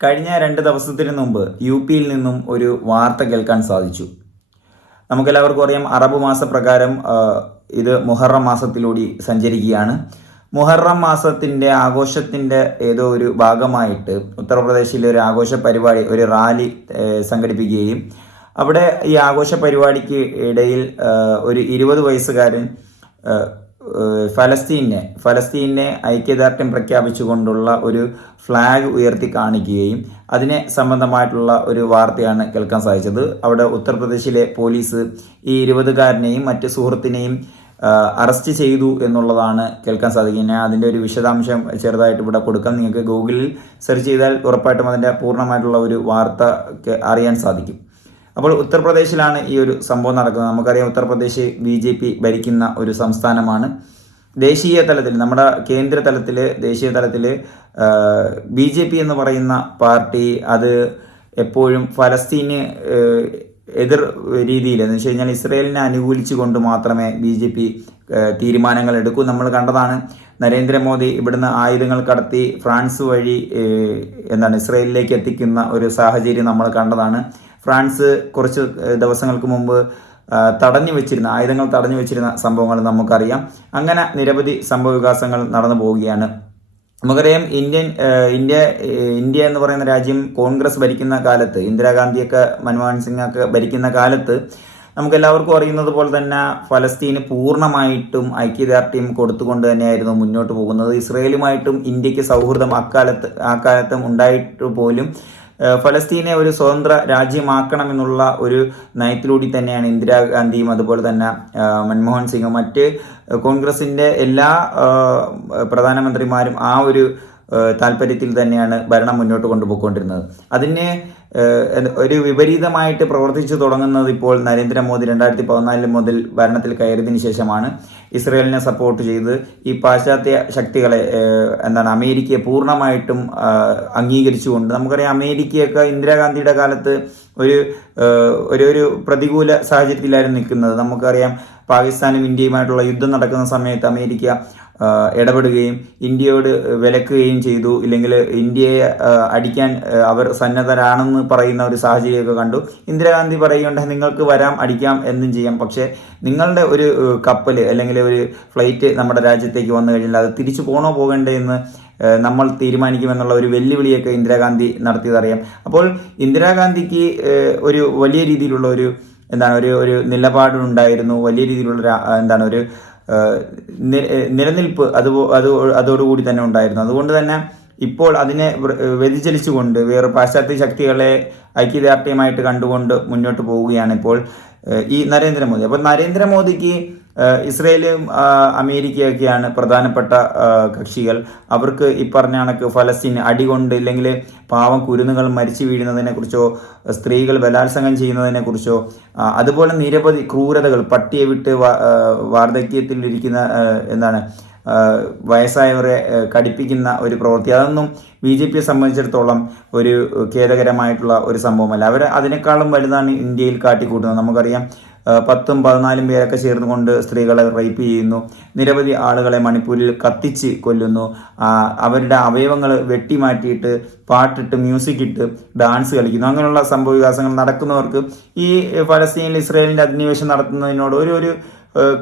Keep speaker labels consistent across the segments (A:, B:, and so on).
A: കഴിഞ്ഞ രണ്ട് ദിവസത്തിന് മുമ്പ് യു പിയിൽ നിന്നും ഒരു വാർത്ത കേൾക്കാൻ സാധിച്ചു. നമുക്കെല്ലാവർക്കും അറിയാം അറബ് മാസപ്രകാരം പ്രകാരം ഇത് മുഹറം മാസത്തിലൂടെ സഞ്ചരിക്കുകയാണ്. മുഹറം മാസത്തിന്റെ ആഘോഷത്തിന്റെ ഏതോ ഒരു ഭാഗമായിട്ട് ഉത്തർപ്രദേശിലെ ഒരു ആഘോഷ പരിപാടി ഒരു റാലി സംഘടിപ്പിക്കുകയും അവിടെ ഈ ആഘോഷ പരിപാടിക്ക് ഇടയിൽ ഒരു ഇരുപത് വയസ്സുകാരൻ ഫലസ്തീനെ ഫലസ്തീനെ ഐക്യദാർഢ്യം പ്രഖ്യാപിച്ചുകൊണ്ടുള്ള ഒരു ഫ്ലാഗ് ഉയർത്തി കാണിക്കുകയും അതിനെ സംബന്ധമായിട്ടുള്ള ഒരു വാർത്തയാണ് കേൾക്കാൻ സാധിച്ചത്. അവിടെ ഉത്തർപ്രദേശിലെ പോലീസ് ഈ ഇരുപതുകാരനെയും മറ്റ് സുഹൃത്തിനെയും അറസ്റ്റ് ചെയ്തു എന്നുള്ളതാണ് കേൾക്കാൻ സാധിക്കുന്നത്. ഞാൻ അതിന്റെ ഒരു വിശദാംശം ചെറുതായിട്ട് ഇവിടെ കൊടുക്കാം. നിങ്ങൾക്ക് ഗൂഗിളിൽ സെർച്ച് ചെയ്താൽ ഉറപ്പായിട്ടും അതിന്റെ പൂർണമായിട്ടുള്ള ഒരു വാർത്ത അറിയാൻ സാധിക്കും. അപ്പോൾ ഉത്തർപ്രദേശിലാണ് ഈ ഒരു സംഭവം നടക്കുന്നത്. നമുക്കറിയാം ഉത്തർപ്രദേശ് ബി ജെ പി ഭരിക്കുന്ന ഒരു സംസ്ഥാനമാണ്. ദേശീയ തലത്തിൽ നമ്മുടെ കേന്ദ്ര തലത്തിൽ ദേശീയ തലത്തിൽ ബി ജെ പി എന്ന് പറയുന്ന പാർട്ടി അത് എപ്പോഴും ഫലസ്തീന് എതിർ രീതിയിൽ എന്ന് വെച്ച് കഴിഞ്ഞാൽ ഇസ്രയേലിനെ അനുകൂലിച്ചു കൊണ്ട് മാത്രമേ ബി ജെ പി തീരുമാനങ്ങൾ എടുക്കൂ. നമ്മൾ കണ്ടതാണ് നരേന്ദ്രമോദി ഇവിടുന്ന് ആയുധങ്ങൾ കടത്തി ഫ്രാൻസ് വഴി എന്താണ് ഇസ്രയേലിലേക്ക് എത്തിക്കുന്ന ഒരു സാഹചര്യം നമ്മൾ കണ്ടതാണ്. ഫ്രാൻസ് കുറച്ച് ദിവസങ്ങൾക്ക് മുമ്പ് തടഞ്ഞു വെച്ചിരുന്ന ആയുധങ്ങൾ തടഞ്ഞു വെച്ചിരുന്ന സംഭവങ്ങൾ നമുക്കറിയാം. അങ്ങനെ നിരവധി സംഭവ വികാസങ്ങൾ നടന്നു പോവുകയാണ്. നമുക്കറിയാം ഇന്ത്യൻ ഇന്ത്യ ഇന്ത്യ എന്ന് പറയുന്ന രാജ്യം കോൺഗ്രസ് ഭരിക്കുന്ന കാലത്ത് ഇന്ദിരാഗാന്ധിയൊക്കെ മൻമോഹൻ സിംഗ് ഒക്കെ ഭരിക്കുന്ന കാലത്ത് നമുക്ക് എല്ലാവർക്കും അറിയുന്നത് പോലെ തന്നെ ഫലസ്തീന് പൂർണമായിട്ടും ഐക്യദാർഢ്യം കൊടുത്തുകൊണ്ട് തന്നെയായിരുന്നു മുന്നോട്ട് പോകുന്നത്. ഇസ്രയേലുമായിട്ടും ഇന്ത്യയ്ക്ക് സൗഹൃദം അക്കാലത്ത് ആ കാലത്തും ഉണ്ടായിട്ട് പോലും ഫലസ്തീനെ ഒരു സ്വതന്ത്ര രാജ്യമാക്കണമെന്നുള്ള ഒരു നയത്തിലൂടെ തന്നെയാണ് ഇന്ദിരാഗാന്ധിയും അതുപോലെ തന്നെ മൻമോഹൻ സിംഗും മറ്റ് കോൺഗ്രസിന്റെ എല്ലാ പ്രധാനമന്ത്രിമാരും ആ ഒരു താല്പര്യത്തിൽ തന്നെയാണ് ഭരണം മുന്നോട്ട് കൊണ്ടുപോയിക്കൊണ്ടിരുന്നത്. അതിന് ഒരു വിപരീതമായിട്ട് പ്രവർത്തിച്ചു തുടങ്ങുന്നത് ഇപ്പോൾ നരേന്ദ്രമോദി രണ്ടായിരത്തി പതിനാല് മുതൽ ഭരണത്തിൽ കയറിയതിനു ശേഷമാണ്. ഇസ്രയേലിനെ സപ്പോർട്ട് ചെയ്ത് ഈ പാശ്ചാത്യ ശക്തികളെ എന്താണ് അമേരിക്കയെ പൂർണമായിട്ടും അംഗീകരിച്ചുകൊണ്ട് നമുക്കറിയാം അമേരിക്കയൊക്കെ ഇന്ദിരാഗാന്ധിയുടെ കാലത്ത് ഒരു ഒരു പ്രതികൂല സാഹചര്യത്തിലായിരുന്നു നിൽക്കുന്നത്. നമുക്കറിയാം പാകിസ്ഥാനും ഇന്ത്യയുമായിട്ടുള്ള യുദ്ധം നടക്കുന്ന സമയത്ത് അമേരിക്ക ഇടപെടുകയും ഇന്ത്യയോട് വിലക്കുകയും ചെയ്തു. ഇല്ലെങ്കിൽ ഇന്ത്യയെ അടിക്കാൻ അവർ സന്നദ്ധരാണെന്ന് പറയുന്ന ഒരു സാഹചര്യമൊക്കെ കണ്ടു. ഇന്ദിരാഗാന്ധി പറയുകയുണ്ട് നിങ്ങൾക്ക് വരാം അടിക്കാം എന്നും ചെയ്യാം. പക്ഷേ നിങ്ങളുടെ ഒരു കപ്പൽ അല്ലെങ്കിൽ ഒരു ഫ്ലൈറ്റ് നമ്മുടെ രാജ്യത്തേക്ക് വന്നു കഴിഞ്ഞാൽ അത് തിരിച്ചു പോകണോ പോകണ്ടേ എന്ന് നമ്മൾ തീരുമാനിക്കുമെന്നുള്ള ഒരു വെല്ലുവിളിയൊക്കെ ഇന്ദിരാഗാന്ധി നടത്തിയതറിയാം. അപ്പോൾ ഇന്ദിരാഗാന്ധിക്ക് ഒരു വലിയ രീതിയിലുള്ള ഒരു എന്താണ് ഒരു ഒരു നിലപാടുണ്ടായിരുന്നു. വലിയ രീതിയിലുള്ള എന്താണ് ഒരു നിലനിൽപ്പ് അത് അത് അതോടുകൂടി തന്നെ ഉണ്ടായിരുന്നു. അതുകൊണ്ട് തന്നെ ഇപ്പോൾ അതിനെ വ്യതിചലിച്ചുകൊണ്ട് വേറെ പാശ്ചാത്യ ശക്തികളെ ഐക്യദാർഢ്യമായിട്ട് കണ്ടുകൊണ്ട് മുന്നോട്ട് പോവുകയാണ് ഇപ്പോൾ ഈ നരേന്ദ്രമോദി. അപ്പോൾ നരേന്ദ്രമോദിക്ക് ഇസ്രയേലും അമേരിക്കയൊക്കെയാണ് പ്രധാനപ്പെട്ട കക്ഷികൾ. അവർക്ക് ഈ പറഞ്ഞ കണക്ക് ഫലസ്തീൻ അടികൊണ്ട് ഇല്ലെങ്കിൽ പാവം കുരുന്നുകൾ മരിച്ചു വീഴുന്നതിനെ കുറിച്ചോ സ്ത്രീകൾ ബലാത്സംഗം ചെയ്യുന്നതിനെ കുറിച്ചോ അതുപോലെ നിരവധി ക്രൂരതകൾ പട്ടിയെ വിട്ട് വാർദ്ധക്യത്തിലിരിക്കുന്ന എന്താണ് വയസ്സായവരെ കടിപ്പിക്കുന്ന ഒരു പ്രവൃത്തി. അതൊന്നും ബി ജെ പിയെ സംബന്ധിച്ചിടത്തോളം ഒരു ഖേദകരമായിട്ടുള്ള ഒരു സംഭവമല്ല. അവർ അതിനേക്കാളും വലുതാണ് ഇന്ത്യയിൽ കാട്ടിക്കൂട്ടുന്നത്. നമുക്കറിയാം പത്തും പതിനാലും പേരൊക്കെ ചേർന്നുകൊണ്ട് സ്ത്രീകളെ റേപ്പ് ചെയ്യുന്നു. നിരവധി ആളുകളെ മണിപ്പൂരിൽ കത്തിച്ച് കൊല്ലുന്നു. അവരുടെ അവയവങ്ങൾ വെട്ടിമാറ്റിയിട്ട് പാട്ടിട്ട് മ്യൂസിക് ഇട്ട് ഡാൻസ് കളിക്കുന്നു. അങ്ങനെയുള്ള സംഭവ വികാസങ്ങൾ നടക്കുന്നവർക്ക് ഈ ഫലസ്തീനിൽ ഇസ്രയേലിന്റെ അധിനിവേശം നടത്തുന്നതിനോട് ഒരു ഒരു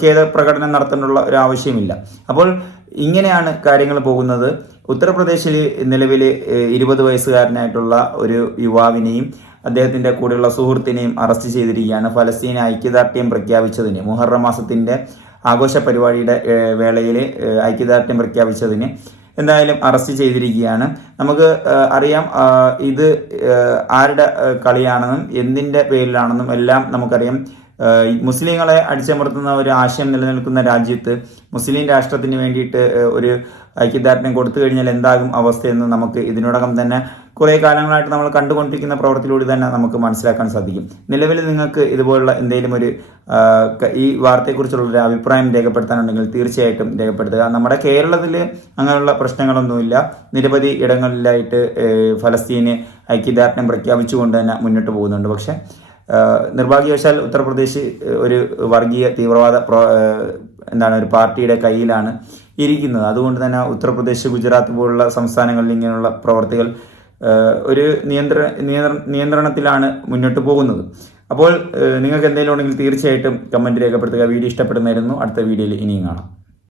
A: ഖേദ പ്രകടനം നടത്തേണ്ടുള്ള ഒരു ആവശ്യമില്ല. അപ്പോൾ ഇങ്ങനെയാണ് കാര്യങ്ങൾ പോകുന്നത്. ഉത്തർപ്രദേശിൽ നിലവിൽ ഇരുപത് വയസ്സുകാരനായിട്ടുള്ള ഒരു യുവാവിനെയും അദ്ദേഹത്തിന്റെ കൂടെയുള്ള സുഹൃത്തിനെയും അറസ്റ്റ് ചെയ്തിരിക്കുകയാണ്. ഫലസ്തീൻ ഐക്യദാർഢ്യം പ്രഖ്യാപിച്ചതിന് മുഹറം മാസത്തിന്റെ ആഘോഷ പരിപാടിയുടെ വേളയിൽ ഐക്യദാർഢ്യം പ്രഖ്യാപിച്ചതിന് എന്തായാലും അറസ്റ്റ് ചെയ്തിരിക്കുകയാണ്. നമുക്ക് അറിയാം ഇത് ആരുടെ കളിയാണെന്നും എന്തിന്റെ പേരിലാണെന്നും എല്ലാം നമുക്കറിയാം. മുസ്ലിങ്ങളെ അടിച്ചമർത്തുന്ന ഒരു ആശയം നിലനിൽക്കുന്ന രാജ്യത്ത് മുസ്ലിം രാഷ്ട്രത്തിന് വേണ്ടിയിട്ട് ഒരു ഐക്യദാർഢ്യം കൊടുത്തു കഴിഞ്ഞാൽ എന്താകും അവസ്ഥയെന്ന് നമുക്ക് ഇതിനോടകം തന്നെ കുറേ കാലങ്ങളായിട്ട് നമ്മൾ കണ്ടുകൊണ്ടിരിക്കുന്ന പ്രവർത്തിയിലൂടെ തന്നെ നമുക്ക് മനസ്സിലാക്കാൻ സാധിക്കും. നിലവിൽ നിങ്ങൾക്ക് ഇതുപോലുള്ള എന്തെങ്കിലും ഒരു ഈ വാർത്തയെക്കുറിച്ചുള്ള ഒരു അഭിപ്രായം രേഖപ്പെടുത്താനുണ്ടെങ്കിൽ തീർച്ചയായിട്ടും രേഖപ്പെടുത്തുക. നമ്മുടെ കേരളത്തിൽ അങ്ങനെയുള്ള പ്രശ്നങ്ങളൊന്നുമില്ല. നിരവധി ഇടങ്ങളിലായിട്ട് ഫലസ്തീന് ഐക്യദാർഢ്യം പ്രഖ്യാപിച്ചുകൊണ്ട് തന്നെ മുന്നോട്ട് പോകുന്നുണ്ട്. പക്ഷേ നിർഭാഗ്യവശാൽ ഉത്തർപ്രദേശ് ഒരു വർഗീയ തീവ്രവാദ എന്താണ് ഒരു പാർട്ടിയുടെ കയ്യിലാണ് ഇരിക്കുന്നത്. അതുകൊണ്ട് തന്നെ ഉത്തർപ്രദേശ് ഗുജറാത്ത് പോലുള്ള സംസ്ഥാനങ്ങളിൽ ഇങ്ങനെയുള്ള പ്രവർത്തികൾ ഒരു നിയന്ത്ര നിയന്ത്ര- നിയന്ത്രണത്തിലാണ് മുന്നോട്ട് പോകുന്നത്. അപ്പോൾ നിങ്ങൾക്ക് എന്തെങ്കിലും ഉണ്ടെങ്കിൽ തീർച്ചയായിട്ടും കമന്റ് രേഖപ്പെടുത്തുക. വീഡിയോ ഇഷ്ടപ്പെടുന്നതായിരുന്നു. അടുത്ത വീഡിയോയിൽ ഇനിയും കാണാം.